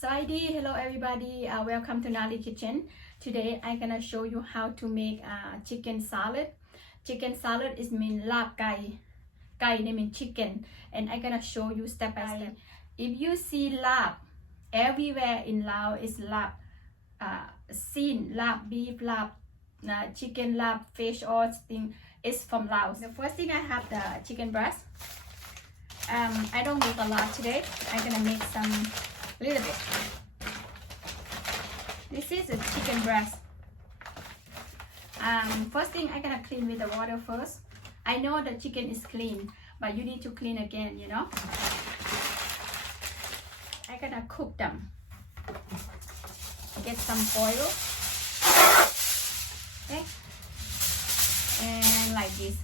Sawadee, hello everybody, welcome to Naly kitchen. Today I'm gonna show you how to make chicken salad. Chicken salad is mean Larb gai mean chicken, and I'm gonna show you step by step. If you see Larb everywhere in Laos, is Larb seen Larb beef, Larb chicken, Larb fish, all thing is from Laos. The first thing I have the chicken breast. I don't make a lot today. I'm gonna make some little bit. This is a chicken breast. First thing I'm gonna clean with the water first. I know the chicken is clean, but you need to clean again, you know. I'm gonna cook them. Get some oil. Okay. And like this.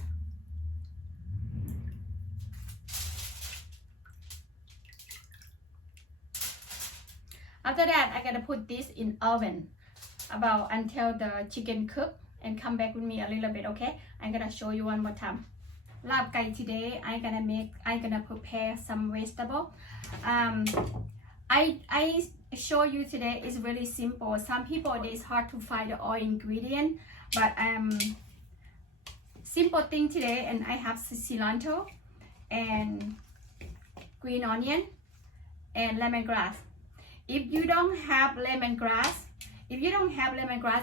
After that, I'm gonna put this in oven about until the chicken cook and come back with me a little bit, okay? I'm gonna show you one more time. Larb gai today, I'm gonna prepare some vegetable. I show you today is really simple. Some people it's hard to find the oil ingredient, but simple thing today, and I have cilantro and green onion and lemongrass. If you don't have lemongrass,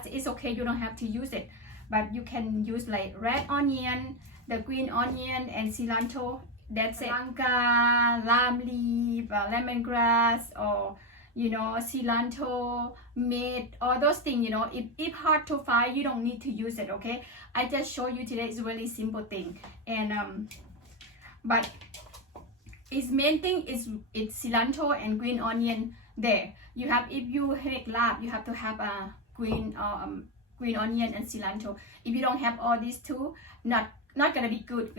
it's okay, you don't have to use it. But you can use like red onion, the green onion, and cilantro. That's it. Lime leaf, lemongrass, or you know, cilantro, mint, all those things. You know, if hard to find, you don't need to use it. Okay, I just show you today. It's a really simple thing, and but its main thing is it's cilantro and green onion. There you have, if you make Larb, you have to have a green onion and cilantro. If you don't have all these two, not gonna be good.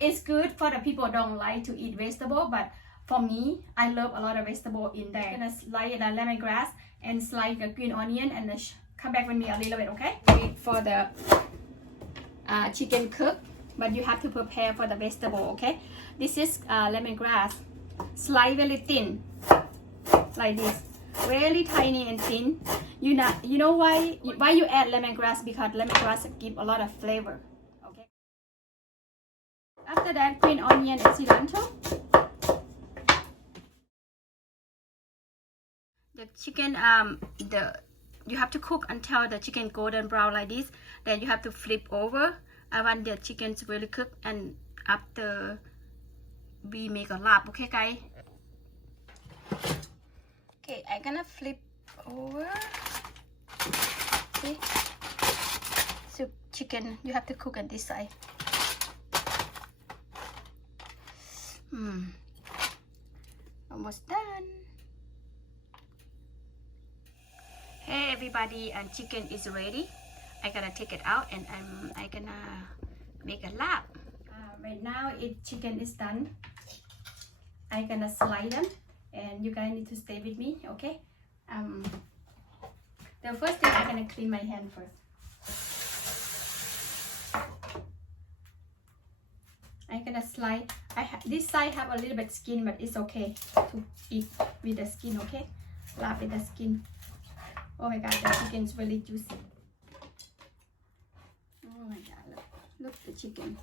It's good for the people who don't like to eat vegetable, but for me, I love a lot of vegetable in there. I'm gonna slide the lemongrass and slide the green onion, and come back with me a little bit, okay? Wait for the chicken cook, but you have to prepare for the vegetable, okay? This is lemongrass, sliced very thin, like this, really tiny and thin. You know why you add lemongrass? Because lemongrass give a lot of flavor. Okay. After that, green onion and cilantro. The chicken, you have to cook until the chicken golden brown like this. Then you have to flip over when the chicken's really cooked, and after we make a Larb, okay guys? Okay, I'm gonna flip over. Okay, so chicken, you have to cook on this side. Almost done. Hey everybody, and chicken is ready. I'm gonna take it out, and I'm gonna make a Larb. Right now, chicken is done. I'm gonna slide them. And you guys need to stay with me, okay? The first thing, I'm gonna clean my hand first. I'm gonna slide. This side have a little bit skin, but it's okay to eat with the skin, okay? Larb with the skin. Oh my god, the chicken is really juicy. Oh my god, look the chicken.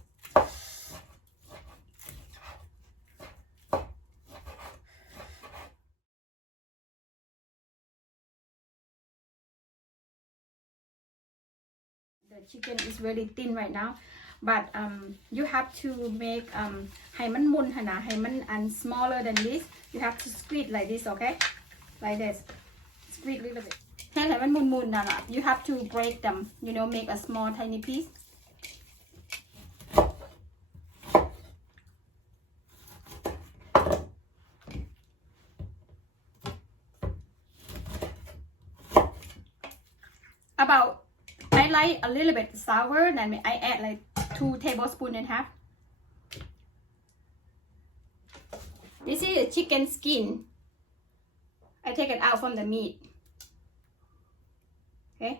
The chicken is really thin right now, but you have to make ให้มันมุนขนาดให้มันand smaller than this. You have to squeeze like this, okay? Like this. Squeeze a little bit. ให้มันมุนๆนั่นแหละ You have to break them. You know, make a small tiny piece. I like a little bit sour, then I add like 2 tablespoons and a half. This is a chicken skin. I take it out from the meat. Okay.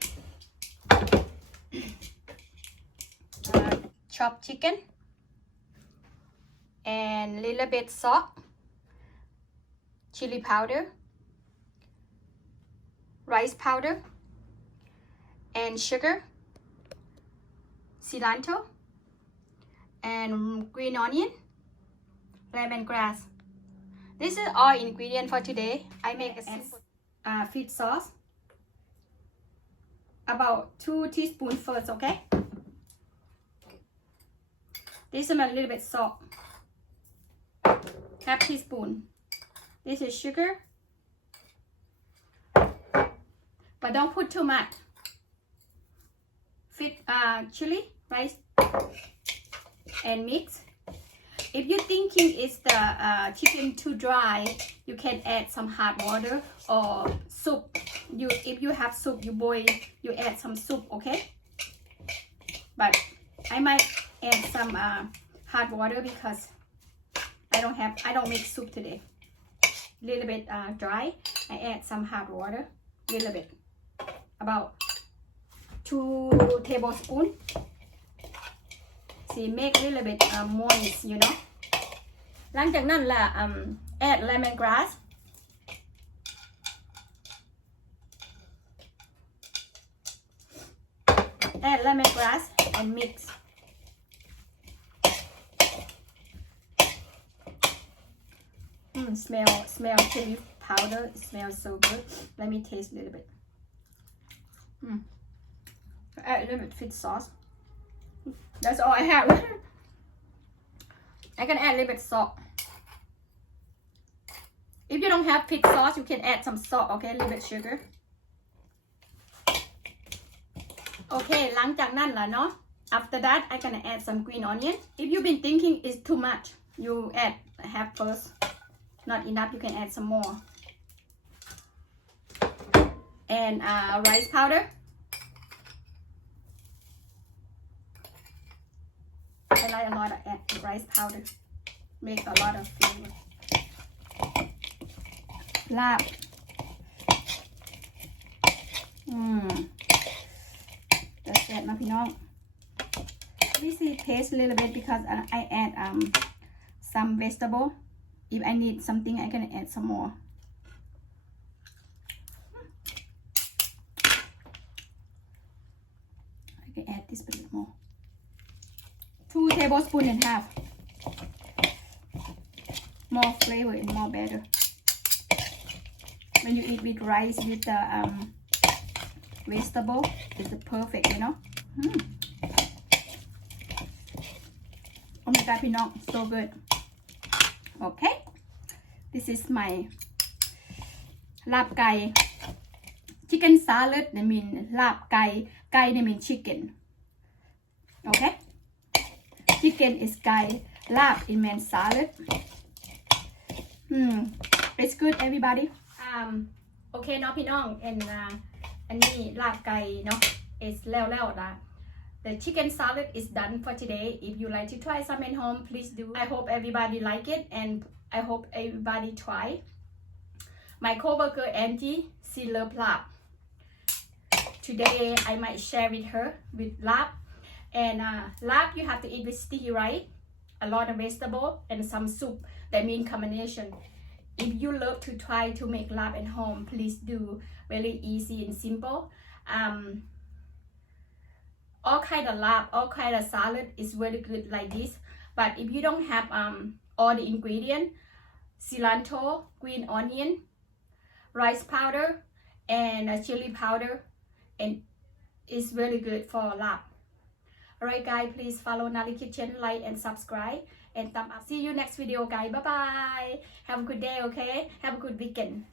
Chopped chicken and little bit salt, chili powder, rice powder, and sugar, cilantro, and green onion, lemongrass. This is all ingredient for today. I make a simple fish sauce. About 2 teaspoons first, okay? This is a little bit salt. Half teaspoon. This is sugar. But don't put too much. Chili, rice, and mix. If you're thinking it's the chicken too dry, you can add some hot water or soup. If you have soup, you boil, you add some soup, okay? But I might add some hot water because I don't make soup today. Little bit dry. I add some hot water, little bit, about 2 tablespoons. See, make a little bit moist, you know. หลังจากนั้นล่ะadd lemongrass. Add lemongrass and mix. Smell chili powder. It smells so good. Let me taste a little bit. Add a little bit fish sauce. That's all I have. I can add a little bit salt. If you don't have fish sauce, you can add some salt, okay? A little bit sugar. Okay, หลังจากนั้นล่ะเนาะ After that, I'm gonna add some green onion. If you've been thinking it's too much, you add half first. Not enough, you can add some more. And rice powder. I like a lot of rice powder. Make a lot of flavor. Larb. That's it, my pinong. This is taste a little bit because I add some vegetable. If I need something, I can add some more. I can add this a bit more. 2 tablespoons and half. More flavor and more better. When you eat with rice with the vegetable, it's perfect, you know. Oh my god, pinong, so good. Okay, this is my lab gai. Chicken salad, that mean lab gai. Gai, that mean chicken. Okay. Chicken is gai. Lab, it means salad. It's good, everybody. Okay เนาะพี่น้องอันนี้ลาบไก่เนาะ is แล้วนะ The chicken salad is done for today. If you like to try some at home, please do. I hope everybody like it and I hope everybody try. My coworker Angie, she love lab. Today I might share with her with lab. And lab you have to eat with sticky rice, a lot of vegetable and some soup. That means combination. If you love to try to make lab at home, please do. Very easy and simple. All kind of lab, all kind of salad is very good like this. But if you don't have all the ingredients, cilantro, green onion, rice powder, and chili powder, and it's really good for lab. Alright guys, please follow Naly Kitchen, like and subscribe and thumb up. See you next video guys. Bye bye. Have a good day, okay? Have a good weekend.